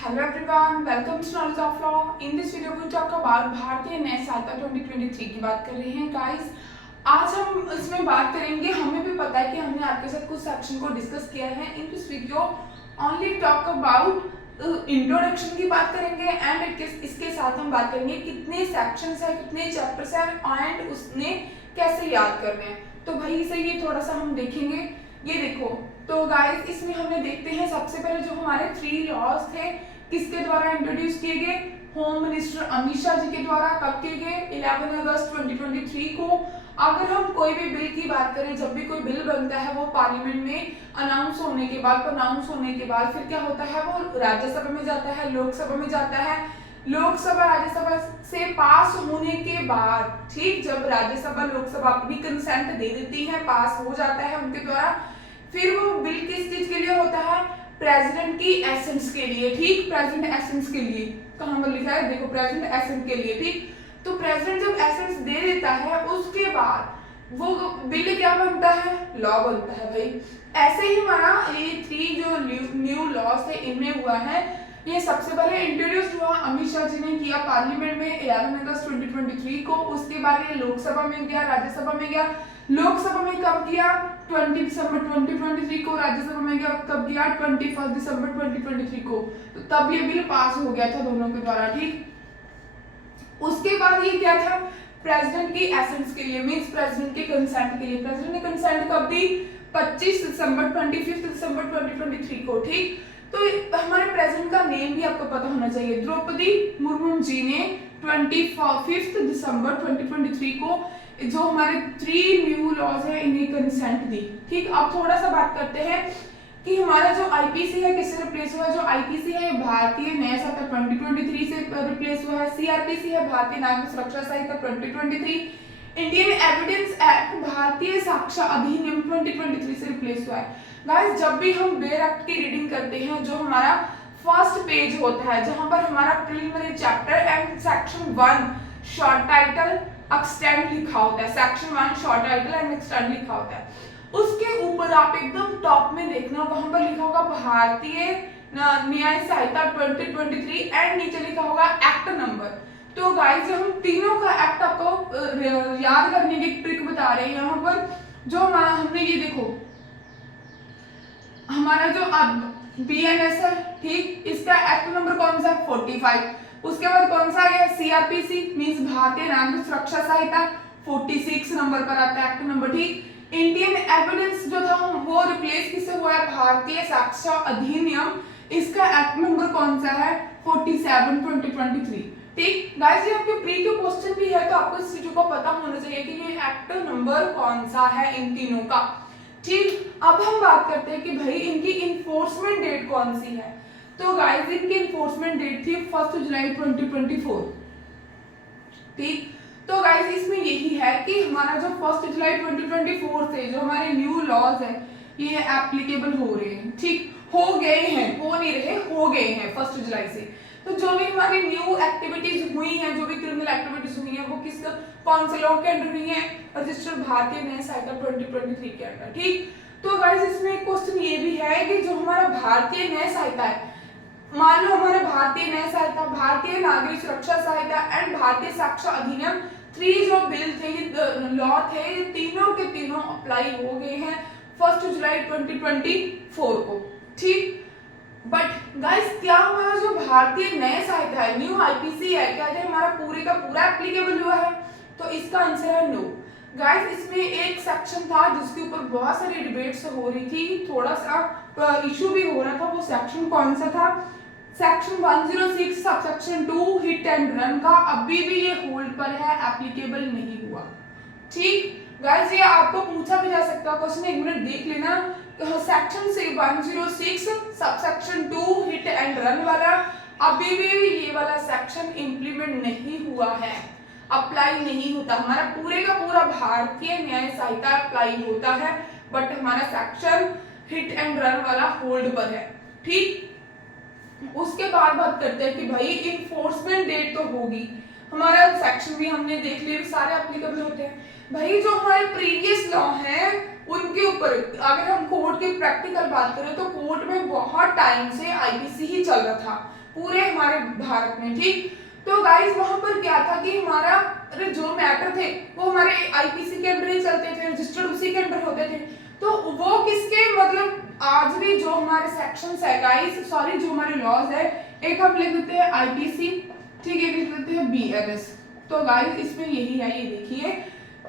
Hello everyone, welcome to Knowledge of Law. In this video we talk about भारतीय न्याय संहिता 2023 की बात कर रहे हैं गाइस। आज हम इसमें बात करेंगे, हमें भी पता है कि हमने आपके साथ कुछ सेक्शन को डिस्कस किया है। In this video only talk about introduction की बात करेंगे एंड इसके साथ हम बात करेंगे कितने सेक्शंस है, कितने चैप्टर्स है एंड उसने कैसे याद करने हैं। तो भाई इसे ये थोड़ा सा हम देखेंगे। ये देखो तो गाइस इसमें हमें देखते हैं सबसे पहले जो हमारे 3 लॉज थे किसके द्वारा इंट्रोड्यूस किए गए, होम मिनिस्टर अमित शाह जी के द्वारा। कब किए गए? 11 अगस्त 2023 को। अगर हम कोई भी बिल की बात करें, जब भी कोई बिल बनता है वो पार्लियामेंट में अनाउंस होने के बाद फिर क्या होता है, वो राज्यसभा में जाता है, लोकसभा में जाता है। लोकसभा राज्यसभा से पास होने के बाद, ठीक, जब राज्यसभा लोकसभा अपनी कंसेंट दे देती है, पास हो जाता है उनके द्वारा, फिर वो बिल किस चीज के लिए होता है? प्रेसिडेंट की एसेंस के लिए। ठीक, प्रेसिडेंट एसेंस के लिए कहां पर लिखा है, देखो प्रेसिडेंट एसेंस के लिए। ठीक, तो प्रेसिडेंट जब एसेंस दे देता है उसके बाद वो बिल क्या बनता है? लॉ बनता है भाई। ऐसे ही हमारा ये 3 जो न्यू लॉज थे इनमें हुआ है। ये सबसे पहले इंट्रोड्यूस हुआ अमित शाह जी ने किया पार्लियामेंट में 11 अगस्त 2023 को। उसके बाद ये लोकसभा में गया, राज्यसभा में गया। लोकसभा में कब किया? 20 दिसंबर 2023 को। राज्यसभा में गया कब किया? 21 दिसंबर 2023 को। तो तब ये बिल पास हो गया था दोनों के द्वारा। ठीक, उसके बाद ये क्या था? प्रेसिडेंट की एसेंस के लिए, मींस प्रेसिडेंट के कंसेंट के लिए। प्रेसिडेंट ने कंसेंट कब दी? 25 दिसंबर 2023 को। ठीक, तो हमारे प्रेसिडेंट का नेम भी आपको पता होना चाहिए। द्रौपदी मुर्मू जी ने 25 दिसंबर 2023 को जो हमारे 3 न्यू लॉज है इन्हें कंसेंट दी। ठीक, अब थोड़ा सा बात करते हैं कि हमारा जो आईपीसी है किससे रिप्लेस हुआ है। जो आईपीसी है भारतीय न्याय संहिता 2023 से रिप्लेस हुआ है। सीआरपीसी है भारतीय नागरिक सुरक्षा संहिता 2023। इंडियन एविडेंस एक्ट भारतीय साक्ष्य अधिनियम 2023 से रिप्लेस हुआ है। गाइस जब भी हम बेयर एक्ट की रीडिंग करते हैं, जो हमारा फर्स्ट पेज होता है जहां पर हमारा preliminary chapter and section 1 short title extend लिखा होता है, section 1 short title and extend लिखा होता है, उसके ऊपर आप एकदम टॉप में देखना वहां पर लिखा होगा भारतीय न्याय संहिता 2023 एंड नीचे लिखा होगा एक्ट नंबर। तो गाइस हम तीनों का एक्ट आपको याद करने की ट्रिक बता रहे हैं यहाँ पर। जो हमने ये देखो हमारा जो बीएनएस है, ठीक, इसका एक्ट नंबर कौन सा? 45। उसके बाद कौन सा आ गया? सीआरपीसी मींस भारतीय नागरिक सुरक्षा संहिता 46 नंबर पर आता है एक्ट नंबर। ठीक, इंडियन एविडेंस जो था वो रिप्लेस किससे हुआ है? भारतीय साक्ष्य अधिनियम। इसका एक्ट नंबर कौन सा है? 47 2023। ठीक गाइस, ये आपके प्री के क्वेश्चन भी है तो आपको इस चीज को पता होना चाहिए कि ये एक्ट नंबर कौन सा है इन तीनों का। ठीक, अब हम बात करते हैं कि भाई इनकी इन्फोर्समेंट डेट कौन सी है। तो गाइस इनकी इन्फोर्समेंट डेट थी 1 जुलाई 2024। ठीक, तो गाइस इसमें यही है कि हमारा जो 1 जुलाई 2024 से जो हमारे न्यू लॉज है ये एप्लीकेबल हो रहे हैं। ठीक, हो गए हैं, हो नहीं रहे, हो गए हैं 1 जुलाई से। तो जो भी हमारी न्यू एक्टिविटीज हुई हैं, जो भी क्रिमिनल एक्टिविटीज हुई हैं, वो किस कौन से लॉ के अंडर हुई हैं? रजिस्टर्ड भारतीय न्याय संहिता 2023 के अंडर। ठीक, तो गाइस इसमें एक क्वेश्चन ये भी है कि जो हमारा भारतीय न्याय संहिता है, मान लो हमारे भारतीय न्याय संहिता, भारतीय नागरिक सुरक्षा संहिता एंड भारतीय साक्ष्य अधिनियम 3 जो बिल थे, लॉ थे, ये तीनों के तीनों अप्लाई हो गए हैं 1 जुलाई 2024 को। ठीक, बट गाइस क्या हमारा जो भारतीय न्याय संहिता है, न्यू आईपीसी है, क्या ये हमारा पूरे का पूरा एप्लीकेबल हुआ है? तो इसका आंसर है नो। गाइस इसमें एक सेक्शन था जिसके ऊपर बहुत सारी डिबेट्स हो रही थी, थोड़ा सा इशू भी हो रहा था। वो सेक्शन कौन सा था? Section 106 subsection 2 hit and run का अभी भी ये होल्ड पर है, एप्लीकेबल नहीं हुआ। ठीक गाइस, ये आपको पूछा भी जा सकता है क्वेश्चन, 1 मिनट देख लेना। सेक्शन से 106 सबसेक्शन 2 हिट एंड रन वाला अभी भी ये वाला सेक्शन इंप्लीमेंट नहीं हुआ है, अप्लाई नहीं होता। हमारा पूरे का पूरा भारतीय न्याय संहिता अप्लाई होता है, बट हमारा सेक्शन हिट एंड रन वाला होल्ड पर है। ठीक, उसके बाद बात करते हैं कि भाई इन्फोर्समेंट डेट तो होगी, हमारा सेक्शन भी हमने देख लिया, सारे एप्लीकेबल होते हैं। भाई जो हमारे प्रीवियस लॉ हैं उनके ऊपर अगर हम कोर्ट की प्रैक्टिकल बात करें तो कोर्ट में बहुत टाइम से आईपीसी ही चल रहा था। पूरे हमारे भारत में, ठीक। तो गाइस वहां पर क्या था कि हमारा जो मैटर थे वो हमारे आईपीसी के अंडर ही चलते थे, रजिस्टर्ड उसी के अंडर होते थे। तो वो किसके मतलब आज भी जो हमारे सेक्शंस है गाइस, सॉरी जो हमारे लॉज है, एक हम लिख देते हैं आईपीसी, ठीक, एक लिख देते हैं बीएनएस। तो गाइस इसमें यही है, ये देखिए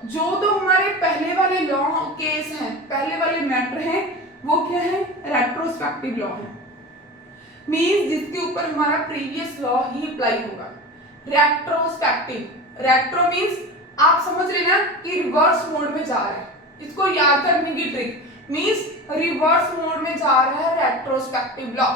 जो तो हमारे पहले वाले लॉ केस हैं, पहले वाले मैटर हैं, वो क्या है, रेट्रोस्पेक्टिव लॉ है, मींस जिसके ऊपर हमारा प्रीवियस लॉ ही अप्लाई होगा। रेट्रोस्पेक्टिव, रेट्रो मींस आप समझ रहे ना कि रिवर्स मोड में जा रहा है, इसको याद करने की ट्रिक, मींस रिवर्स मोड में जा रहा है retrospective law.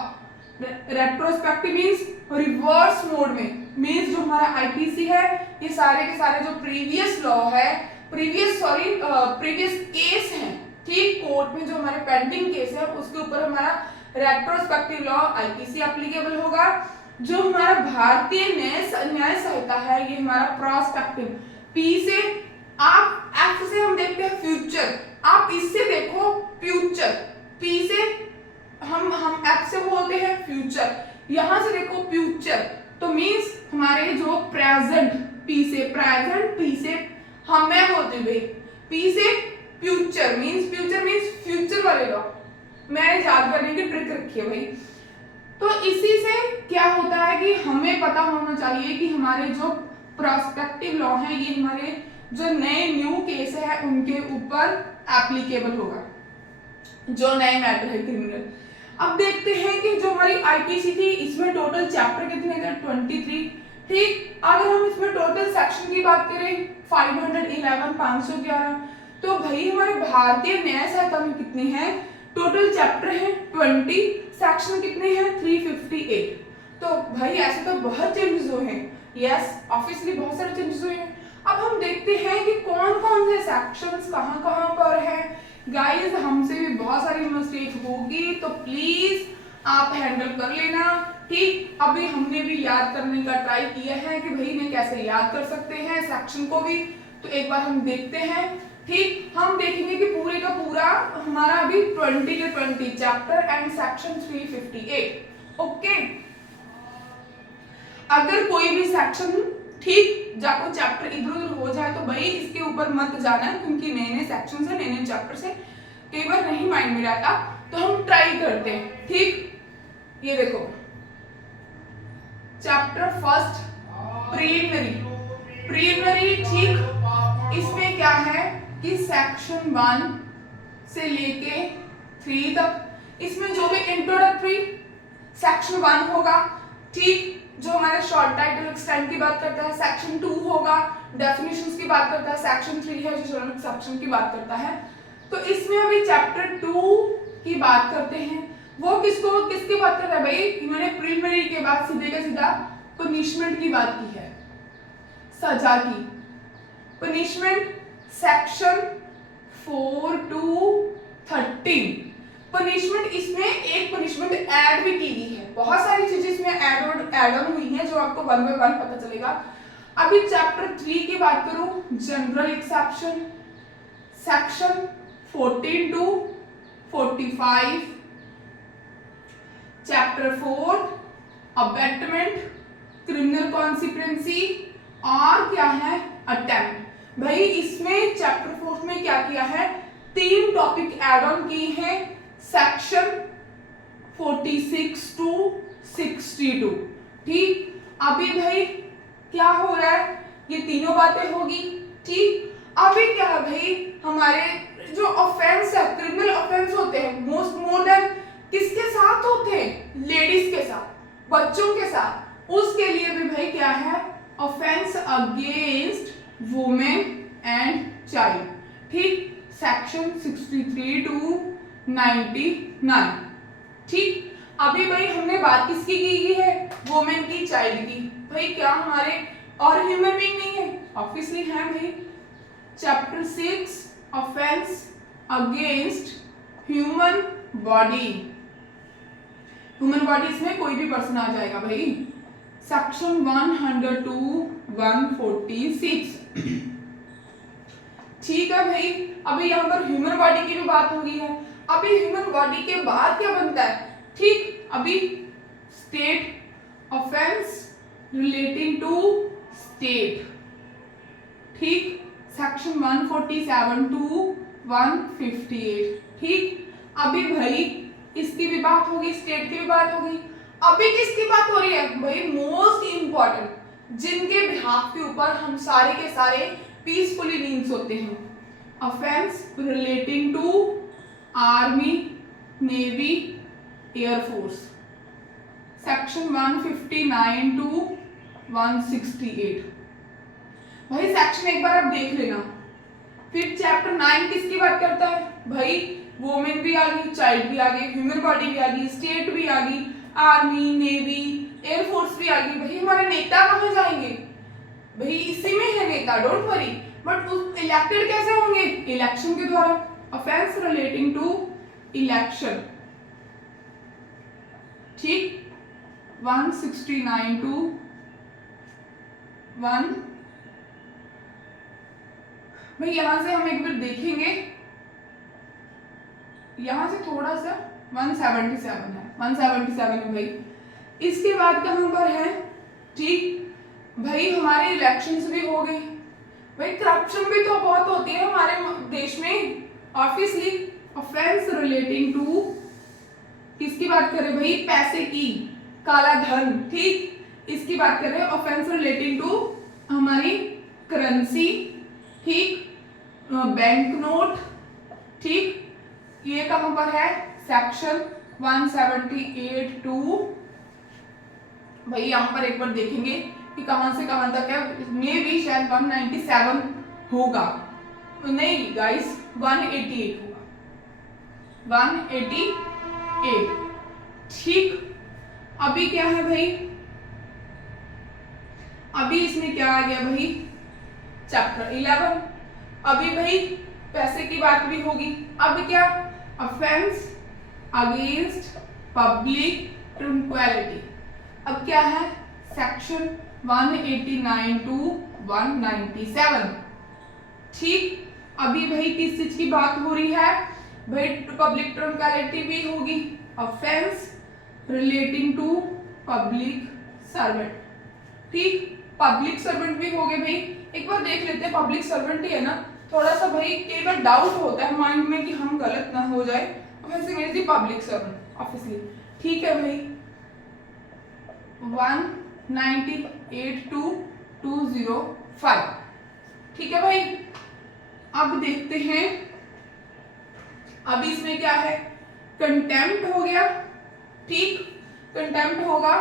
Retrospective means reverse mode में, मींस जो हमारा आईपीसी है ये सारे के सारे जो प्रीवियस लॉ है, प्रीवियस केस है, ठीक, कोर्ट में जो हमारे पेंडिंग केस है उसके ऊपर हमारा रेट्रोस्पेक्टिव लॉ आईपीसी एप्लीकेबल होगा। जो हमारा भारतीय न्याय संहिता है ये हमारा प्रोस्पेक्टिव, पी से आप, एफ से हम देखते हैं फ्यूचर, आप इससे देखो फ्यूचर, पी से हम एफ से बोलते हैं फ्यूचर, यहां से देखो फ्यूचर, तो मींस हमारे जो प्रेजेंट, पी से प्रेजेंट, पी से हम मैं बोलती हूँ भाई, पी से फ्यूचर मींस फ्यूचर वाले लॉ, मैंने याद करने की ट्रिक रखी है भाई। तो इसी से क्या होता है कि हमें पता होना चाहिए कि हमारे जो प्रोस्पेक्टिव लॉ है ये हमारे जो नए न्यू केस है उनके ऊपर एप्लीकेबल होगा, जो नए मैटर है क्रिमिनल। अब देखते हैं कि जो हमारी आईपीसी थी इसमें टोटल चैप्टर कितने थे, 23, ठीक। अगर हम इसमें टोटल सेक्शन की बात करें 511, 511, तो भाई हमारे भारतीय न्याय संहिता में कितने हैं, टोटल चैप्टर है 20, सेक्शन कितने हैं 358। तो भाई ऐसे तो बहुत चेंजेस हुए हैं, यस ऑब्वियसली बहुत सारे चेंजेस हुए हैं। अब हम देखते हैं कि कौन कौन से सेक्शंस कहां कहां पर है। गाइस हमसे भी बहुत सारी मिस्टेक होगी तो प्लीज आप हैंडल कर लेना, ठीक। अभी हमने भी याद करने का ट्राई किया है कि भाई मैं कैसे याद कर सकते हैं सेक्शन को भी, तो एक बार हम देखते हैं, ठीक। हम देखेंगे कि पूरे का पूरा हमारा अभी 20 के 20 चैप्टर एंड सेक्शन 358, ओके। अगर कोई भी सेक्शन, ठीक, जाको चैप्टर इधर उधर हो जाए तो भाई इसके ऊपर मत जाना, क्योंकि नए नए सेक्शन से, नए नए चैप्टर से कई बार नहीं माइंड में रहता, तो हम ट्राई करते हैं, ठीक। ये देखो चैप्टर फर्स्ट प्रीलिमिनरी, ठीक। इसमें क्या है कि सेक्शन 1 से लेके 3 तक, इसमें जो भी इंट्रोडक्टरी सेक्शन 1 होगा, ठीक, जो हमारे शॉर्ट टाइटल एक्सटेंड की बात करता है, सेक्शन 2 होगा, डेफिनेशंस की बात करता है, सेक्शन 3 है जो जनरल एक्सेप्शन की बात करता है। तो इसमें अभी चैप्टर 2 की बात करते हैं, वो किसकी बात कर रहा है भाई, इन्होंने प्रीलिमिनरी के बाद सीधे का सीधा पनिशमेंट की बात की है, सजा की, पनिशमेंट सेक्शन 4 to 13। पनिशमेंट, इसमें एक पनिशमेंट ऐड भी की गई है, बहुत सारी चीजें इसमें ऐड ऑन हुई हैं जो आपको 1 by 1 पता चलेगा। अभी चैप्टर 3 की बात करूं, general exception, section 14 to 45, chapter 4 abetment, criminal consequency, और क्या है अटेम्प्ट। भाई इसमें चैप्टर 4 में क्या किया है, 3 टॉपिक ऐड ऑन किए हैं, सेक्शन 46 to 62, ठीक। अभी भाई क्या हो रहा है, ये तीनों बातें होगी, ठीक। अभी क्या है भाई, हमारे जो ऑफेंस है, क्रिमिनल ऑफेंस होते हैं मोर देन किसके साथ होते हैं, लेडीज के साथ, बच्चों के साथ, उसके लिए भी भाई क्या है, offence against women and child, ठीक, सेक्शन 63 to 99, ठीक। अभी भाई हमने बात किसकी की है, वुमेन की, चाइल्ड की, भाई क्या हमारे और ह्यूमन बीइंग नहीं है, ऑब्वियसली है भाई। Chapter 6 offence against human body, human body इसमें कोई भी पर्सन आ जाएगा भाई, सेक्शन 100 to 146, ठीक है भाई। अभी यहाँ पर ह्यूमन बॉडी की भी बात हो गई है। अभी ह्यूमन बॉडी के बाद क्या बनता है, ठीक, अभी state offence relating to state, ठीक, सेक्शन 147 टू 158, ठीक। अभी भाई इसकी भी बात होगी, स्टेट की भी बात होगी। अभी किसकी बात हो रही है भाई? मोस्ट इंपॉर्टेंट, जिनके बिहाफ के ऊपर हम सारे के सारे पीसफुली मीन्स होते हैं। Offence relating to army, navy, air force, section 159 to 168। भाई सेक्शन एक बार आप देख लेना। फिर चैप्टर 9 किसकी बात करता है भाई? वोमेन भी आ गई, चाइल्ड भी आ गई, ह्यूमन बॉडी भी आ गई, स्टेट भी आ गई, आर्मी, नेवी, एयरफोर्स भी आ गई। भाई हमारे नेता कहाँ जाएंगे? भाई इसी में है नेता, डोंट वरी। बट उस इलेक्टेड कैसे होंगे? इलेक्शन के द्वारा। ऑफेंस रिलेटिंग टू इलेक्शन, ठीक, 169 टू 1। भाई यहां से हम एक बार देखेंगे, यहां से थोड़ा सा 177 है, 177 है भाई। इसके बाद कहां पर है? ठीक भाई हमारे इलेक्शंस भी हो गए। भाई करप्शन भी तो बहुत होती है हमारे देश में, ऑब्वियसली। ऑफेंस रिलेटिंग टू किसकी बात करें भाई? पैसे की, काला धन, ठीक, इसकी बात करें। ऑफेंस रिलेटिंग टू हमारी करेंसी, ठीक, बैंक नोट, ठीक, ये कहां पर है? Section 178 to. भाई यहां पर एक बार देखेंगे कि कहां से कहां तक है। मे भी शायद 197 होगा, नहीं गाइस 188 होगा, 188, ठीक। अभी क्या है भाई? अभी इसमें क्या आ गया भाई? चैप्टर 11। अभी भाई पैसे की बात भी होगी। अब क्या? Offence against public tranquillity. अब क्या है? सेक्शन 189 टू 197, ठीक। अभी भाई किस चीज की बात हो रही है भाई? पब्लिक ट्रंक्विलिटी भी होगी। Offence relating to public servant, ठीक, पब्लिक सर्वेंट भी हो गए भाई। एक बार देख लेते हैं, पब्लिक सर्वेंट ही है ना, थोड़ा सा भाई कई बार डाउट होता है माइंड में कि हम गलत ना हो जाए। वैसे मेरी पब्लिक सर्वेंट ऑब्वियसली, ठीक है भाई। 198 टू 205, ठीक है भाई। अब देखते हैं, अभी इसमें क्या है? कंटेम्प्ट हो गया, ठीक, कंटेम्प्ट होगा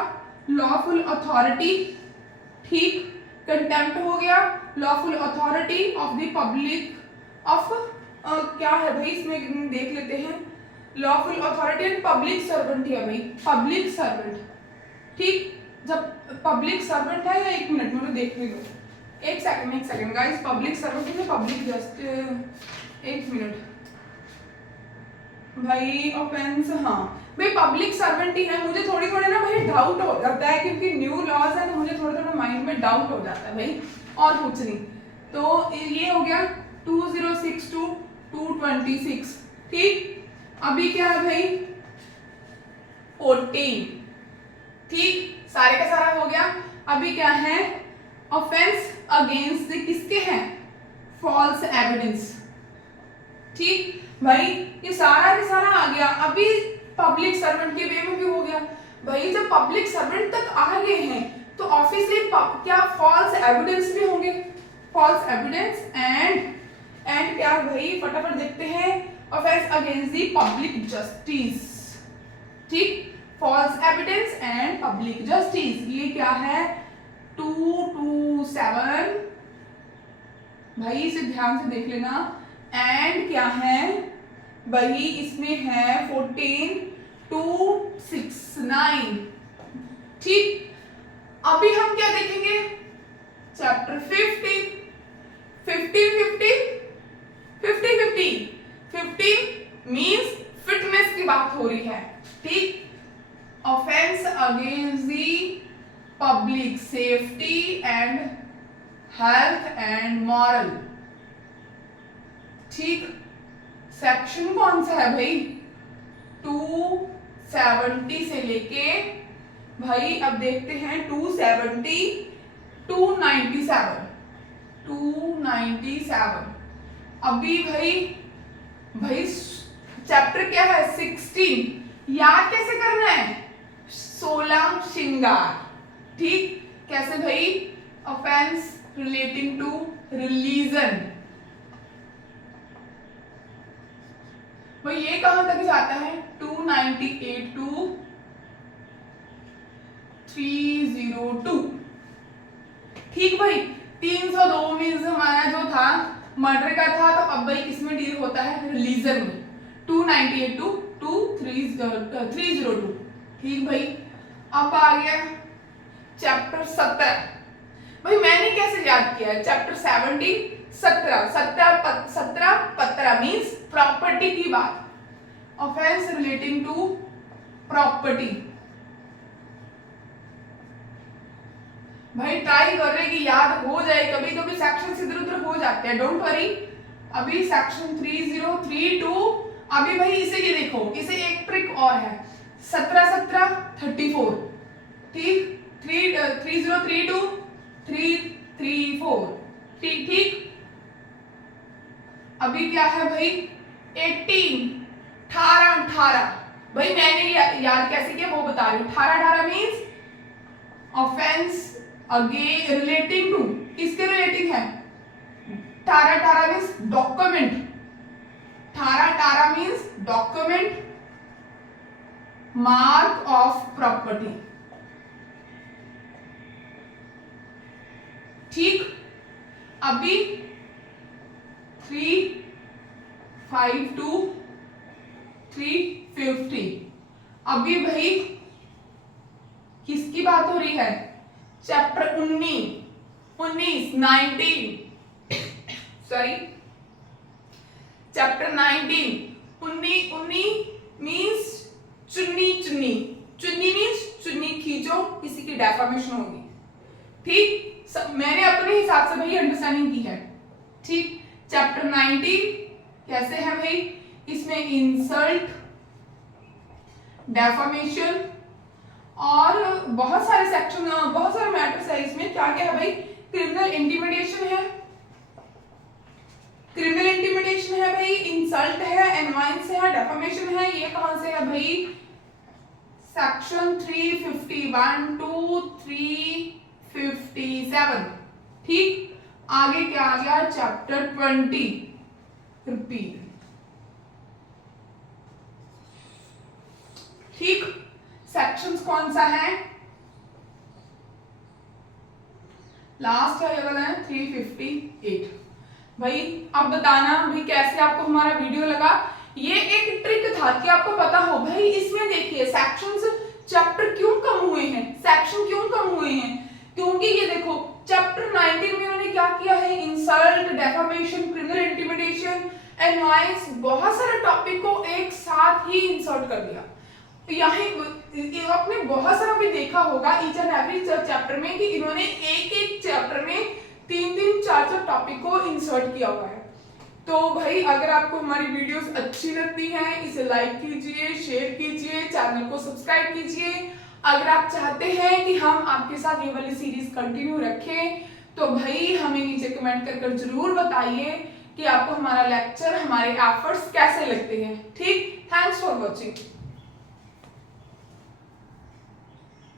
लॉफुल अथॉरिटी, ठीक, कंटेम्प्ट हो गया lawful authority of the public of क्या है भाई? इसमें देख लेते हैं, lawful authority and public servant है भाई, पब्लिक सर्वेंट, ठीक। जब पब्लिक सर्वेंट है, या एक मिनट मुझे देखने दो, एक सेकंड गाइस। पब्लिक सर्वेंट है, पब्लिक जस्ट एक मिनट भाई। ऑफेंस, हाँ भाई पब्लिक सर्वेंट ही है। मुझे थोड़ी ना भाई डाउट हो जाता है, क्योंकि न्यू लॉज है ना, मुझे थोड़ा माइंड में डाउट हो जाता है भाई, और कुछ नहीं। तो ये हो गया 206 टू 226, ठीक। अभी क्या है भाई? 14, ठीक, सारे का सारा हो गया। अभी क्या है? ऑफेंस अगेंस्ट किसके हैं? फॉल्स एविडेंस, ठीक भाई। ये सारा का सारा आ गया। अभी पब्लिक सर्वेंट के वे में भी हो गया भाई। जब पब्लिक सर्वेंट तक आ गए हैं तो ऑब्वियसली क्या फॉल्स एविडेंस भी होंगे? फॉल्स एविडेंस एंड क्या भाई? फटाफट देखते हैं। Offence against the public justice, ठीक, false evidence and public justice, ये क्या है? 227 भाई, इसे ध्यान से देख लेना। एंड क्या है भाई? इसमें है 14 269, ठीक। अभी हम क्या देखेंगे? चैप्टर 15 मींस फिटनेस की बात हो रही है, ठीक। Offence against the public safety and health and moral, ठीक। सेक्शन कौन सा है भाई? 270 से लेके भाई अब देखते हैं 270 297 297। अभी भाई चैप्टर क्या है 16। याद कैसे करना है 16 श्रृंगार। ठीक कैसे भाई ऑफेंस रिलेटिंग टू रिलीजन। भाई ये कहां तक जाता है 298 टू 302। ठीक भाई 302 मीन्स हमारा जो था मर्डर का था, तो अब भाई किसमें डील होता है रिलीजन में 298 टू 302। ठीक भाई अब आ गया चैप्टर 17। भाई मैंने कैसे याद किया है चैप्टर 17 17 मीन्स प्रॉपर्टी की बात, ऑफेंस रिलेटिंग टू प्रॉपर्टी। भाई ट्राई कर रहे कि याद हो जाए, कभी कभी सेक्शन इधर उधर हो जाते हैं, डोंट वरी। अभी सेक्शन 3032। अभी भाई इसे ये देखो, इसे एक ट्रिक और है 17 34। ठीक 3032 334। ठीक अभी क्या है भाई 18 भाई मैंने याद कैसे किया वो बता रही हूँ। 18 means offence again relating to, किसके रिलेटिंग है 18 means document. 18 means document mark of property. ठीक अभी 352 350। अभी भाई किसकी बात हो रही है चैप्टर 19 सॉरी चैप्टर 19 मीन्स चुन्नी मीन्स चुन्नी खींचो, किसी की डेफामेशन होगी। ठीक मैंने अपने हिसाब से भाई अंडरस्टैंडिंग की है। ठीक चैप्टर 19 कैसे है भाई, इसमें इंसल्ट डेफामेशन और बहुत सारे सेक्शन बहुत सारे मैटर्स है इसमें। क्या क्या है भाई क्रिमिनल इंटिमिडेशन है भाई, इंसल्ट है, एनवाइंस है, डेफामेशन है। ये कहां से है भाई सेक्शन 351 टू 357। ठीक आगे क्या आ गया चैप्टर 20 रिपीट। ठीक सेक्शंस कौन सा है लास्ट है ये वाला है 358। भाई अब बताना भाई कैसे आपको हमारा वीडियो लगा। ये एक ट्रिक था कि आपको पता हो भाई इसमें देखिए सेक्शंस चैप्टर क्यों कम हुए हैं, सेक्शन क्यों कम हुए हैं, क्योंकि ये देखो चैप्टर 19 में उन्होंने क्या किया है insult defamation criminal intimidation NYSE बहुत सारे टॉपिक को एक साथ ही इंसर्ट कर दिया। यही आपने बहुत सारा भी देखा होगा ईच एंड एवरी चैप्टर में कि इन्होंने एक चैप्टर में 3 4 टॉपिक को इंसर्ट किया हुआ है। तो भाई अगर आपको हमारी वीडियोस अच्छी लगती हैं इसे लाइक कीजिए, शेयर कीजिए, चैनल को सब्सक्राइब कीजिए। अगर आप चाहते हैं कि हम आपके साथ ये वाली सीरीज कंटिन्यू रखें तो भाई हमें नीचे कमेंट कर जरूर बताइए कि आपको हमारा लेक्चर हमारे एफर्ट्स कैसे लगते हैं। ठीक थैंक्स फॉर वॉचिंग।